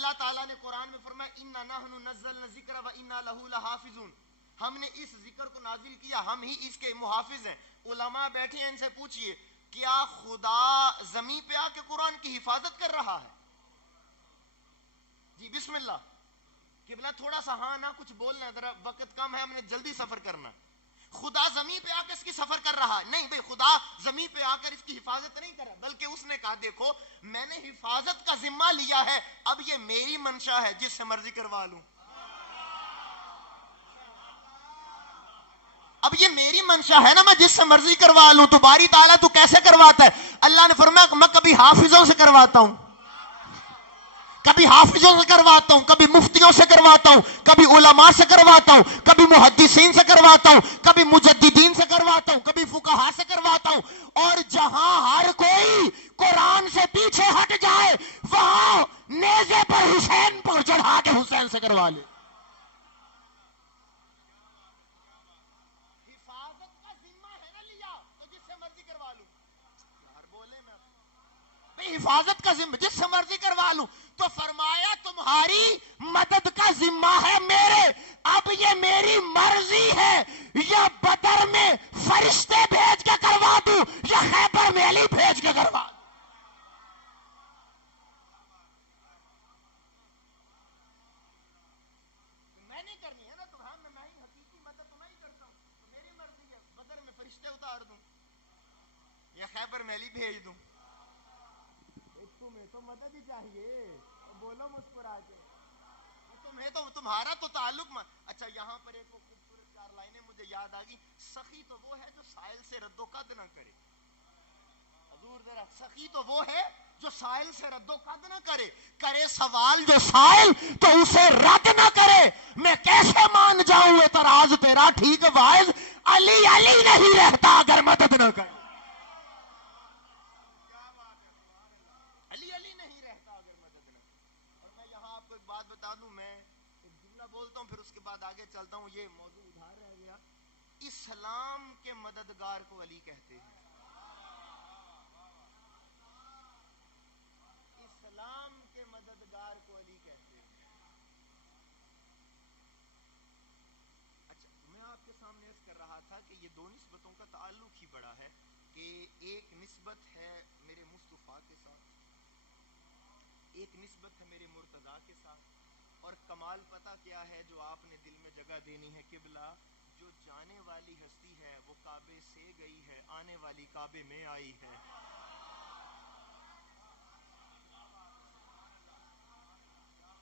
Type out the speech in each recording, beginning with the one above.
اللہ تعالیٰ نے قرآن میں فرمایا اِنَّا نَحْنُ نَزَّلْنَا الذِّكْرَ وَإِنَّا لَهُ لَحَافِظُونَ، ہم نے اس ذکر کو نازل کیا، ہم ہی اس کے محافظ ہیں۔ علماء بیٹھے ہیں، ان سے پوچھئے کیا خدا زمین پہ آ کے قرآن کی حفاظت کر رہا ہے؟ جی بسم اللہ قبلہ تھوڑا سا ہاں نہ کچھ بولنا ہے، ذرا وقت کم ہے، ہم نے جلدی سفر کرنا ہے۔ خدا زمین پہ آ کر اس کی سفر کر رہا ہے؟ نہیں بھئی، خدا زمین پہ آ کر اس کی حفاظت نہیں کر رہا، بلکہ اس نے کہا دیکھو میں نے حفاظت کا ذمہ لیا ہے، اب یہ میری منشا ہے، جس سے مرضی کروا لوں۔ اب یہ میری منشا ہے نا، میں جس سے مرضی کروا لوں۔ تو باری تعالیٰ تو کیسے کرواتا ہے؟ اللہ نے فرمایا میں کبھی حافظوں سے کرواتا ہوں، کبھی حافظوں سے کرواتا ہوں، کبھی مفتیوں سے کرواتا ہوں، کبھی علماء سے کرواتا ہوں، کبھی محدثین سے کرواتا ہوں، کبھی مجددین سے کرواتا ہوں، کبھی فقہاء سے کرواتا ہوں۔ اور جہاں ہر کوئی قرآن سے پیچھے ہٹ جائے وہاں نیزے پر حسین پر چڑھا کے حسین سے کروا لے۔ حفاظت کا ذمہ ہے نا لیا، تو جس سے مرضی کروا لوں۔ یار بولے نا بھئی، حفاظت کا ذمہ جس سے مرضی کروا لوں۔ تو فرمایا تمہاری مدد کا ذمہ ہے میرے، اب یہ میری مرضی ہے یا بدر میں فرشتے بھیج کے کروا دوں یا خیبر میں علی بھیج کے کروا دوں۔ میں نہیں کرنی ہے نا، تو ہاں میں ہی حقیقی مدد تو میں ہی کرتا ہوں، تو میری مرضی ہے بدر میں فرشتے اتار دوں یا خیبر میں علی بھیج دوں۔ تمہیں تو مدد ہی چاہیے، بولو مسکرا کے، تمہیں تو تمہارا تو تعلق اچھا یہاں پر ایک وہ خوبصورت چار لائنیں مجھے یاد آ گئی۔ سخی تو وہ ہے جو سائل سے رد و قد نہ کرے، حضور ذرا، سخی تو وہ ہے جو سائل سے رد و قد نہ کرے، کرے سوال جو سائل تو اسے رد نہ کرے۔ میں کیسے مان جاؤں اعتراض تیرا، ٹھیک واعظ علی علی نہیں رہتا اگر مدد نہ کرے، علی علی نہیں رہتا اگر مدد نہ کرے۔ اور میں یہاں آپ کو ایک بات بتا دوں، میں ایک جملہ بولتا ہوں پھر اس کے بعد آگے چلتا ہوں، یہ موضوع ادھر رہ گیا۔ اسلام کے مددگار کو علی کہتے ہیں، اسلام کے مددگار کو علی کہتے ہیں۔ اچھا میں آپ کے سامنے عرض کر رہا تھا کہ یہ دو نسبتوں کا تعلق ہی بڑا ہے، کہ ایک نسبت ہے میرے مصطفیٰ کے ساتھ، ایک نسبت ہے میرے مرتضیٰ کے ساتھ، اور کمال پتہ کیا ہے جو آپ نے دل میں جگہ دینی ہے قبلہ، جو جانے والی ہستی ہے وہ کعبے سے گئی ہے، آنے والی کعبے میں آئی ہے۔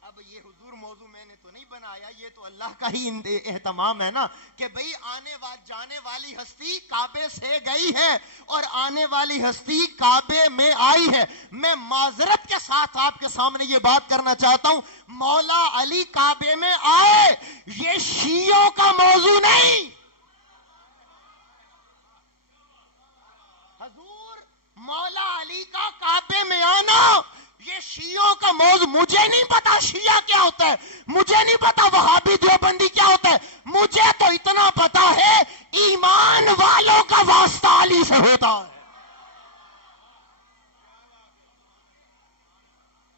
اب یہ حضور موضوع میں نے تو نہیں بنایا، یہ تو اللہ کا ہی اہتمام ہے نا، کہ بھئی جانے والی ہستی کعبے سے گئی ہے اور آنے والی ہستی کعبے میں آئی ہے۔ میں معذرت کے ساتھ آپ کے سامنے یہ بات کرنا چاہتا ہوں، مولا علی کعبے میں آئے یہ شیعوں کا موضوع نہیں۔ حضور مولا علی کا کعبے میں آنا یہ شیعوں کا موضوع، مجھے نہیں پتا شیعہ کیا ہوتا ہے، مجھے نہیں پتا وہابی دیوبندی کیا ہوتا ہے، مجھے تو اتنا پتا ہے ایمان والوں کا واسطہ علی سے ہوتا ہے۔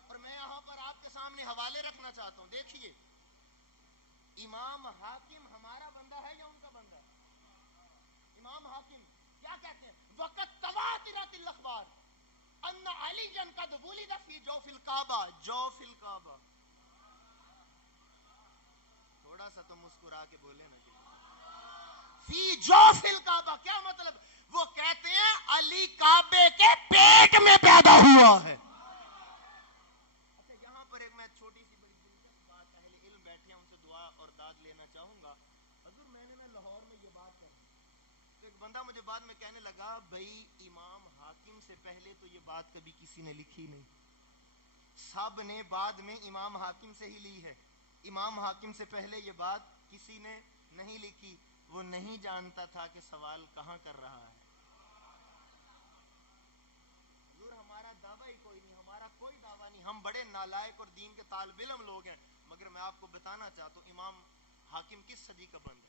اور میں یہاں پر آپ کے سامنے حوالے رکھنا چاہتا ہوں، دیکھیے امام حاکم ہمارا بندہ ہے یا ان کا بندہ ہے؟ امام حاکم کیا کہتے ہیں؟ وقت تواترت الاخبار ان علی جن قد ولد فی جوف الکعبہ، جوف الکعبہ، تھوڑا سا تو مسکرا کے بولے نا، فی جوف الکعبہ کیا مطلب؟ وہ کہتے ہیں علی کعبے کے پیٹ میں پیدا ہوا ہے۔ اچھا یہاں پر ایک میں چھوٹی سی بڑی دلچسپ بات، اہل علم بیٹھے ہیں ان سے دعا اور داد لینا چاہوں گا۔ حضور میں لاہور میں یہ بات کر تو ایک بندہ مجھے بعد میں کہنے لگا بھئی امام حاکم سے پہلے تو یہ بات کبھی کسی نے لکھی نہیں، سب نے بعد میں امام حاکم سے ہی لی ہے، امام حاکم سے پہلے یہ بات کسی نے نہیں لکھی۔ وہ نہیں جانتا تھا کہ سوال کہاں کر رہا ہے۔ حضور ہمارا دعویٰ ہی کوئی نہیں، ہمارا کوئی دعویٰ نہیں، ہم بڑے نالائق اور دین کے طالب علم لوگ ہیں، مگر میں آپ کو بتانا چاہتا ہوں امام حاکم کس صدی کا بند ہے۔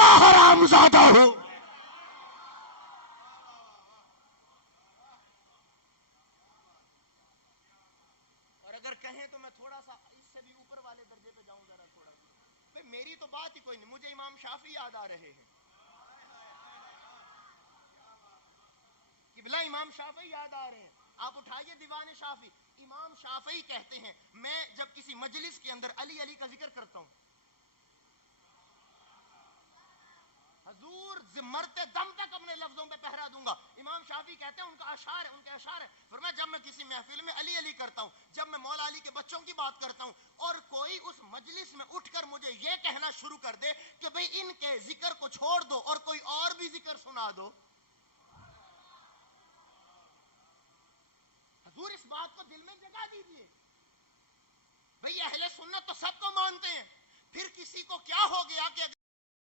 کا حرامزادہ ہوں. اور اگر کہیں تو میں تھوڑا سا اس سے بھی اوپر والے درجے پہ جاؤں ذرا تھوڑا سا. بھئی میری تو بات ہی کوئی نہیں, مجھے امام شافعی یاد آ رہے ہیں. قبلہ امام شافعی یاد آ رہے ہیں. آپ اٹھائیے دیوان شافعی. امام شافعی کہتے ہیں میں جب کسی مجلس کے اندر علی علی کا ذکر کرتا ہوں, حضور مرتے دم تک اپنے لفظوں پہ پہرا دوں گا. امام شافعی کہتے ہیں ان کا اشعار ہے, ان کے اشعار ہے, فرمایا جب میں کسی محفل میں علی علی کرتا ہوں, جب میں مولا علی کے بچوں کی بات کرتا ہوں, اور کوئی اس مجلس میں اٹھ کر مجھے یہ کہنا شروع کر دے کہ بھئی ان کے ذکر کو چھوڑ دو اور کوئی اور بھی ذکر سنا دو, حضور اس بات کو دل میں جگہ دیجیے. بھئی اہل سنت تو سب کو مانتے ہیں,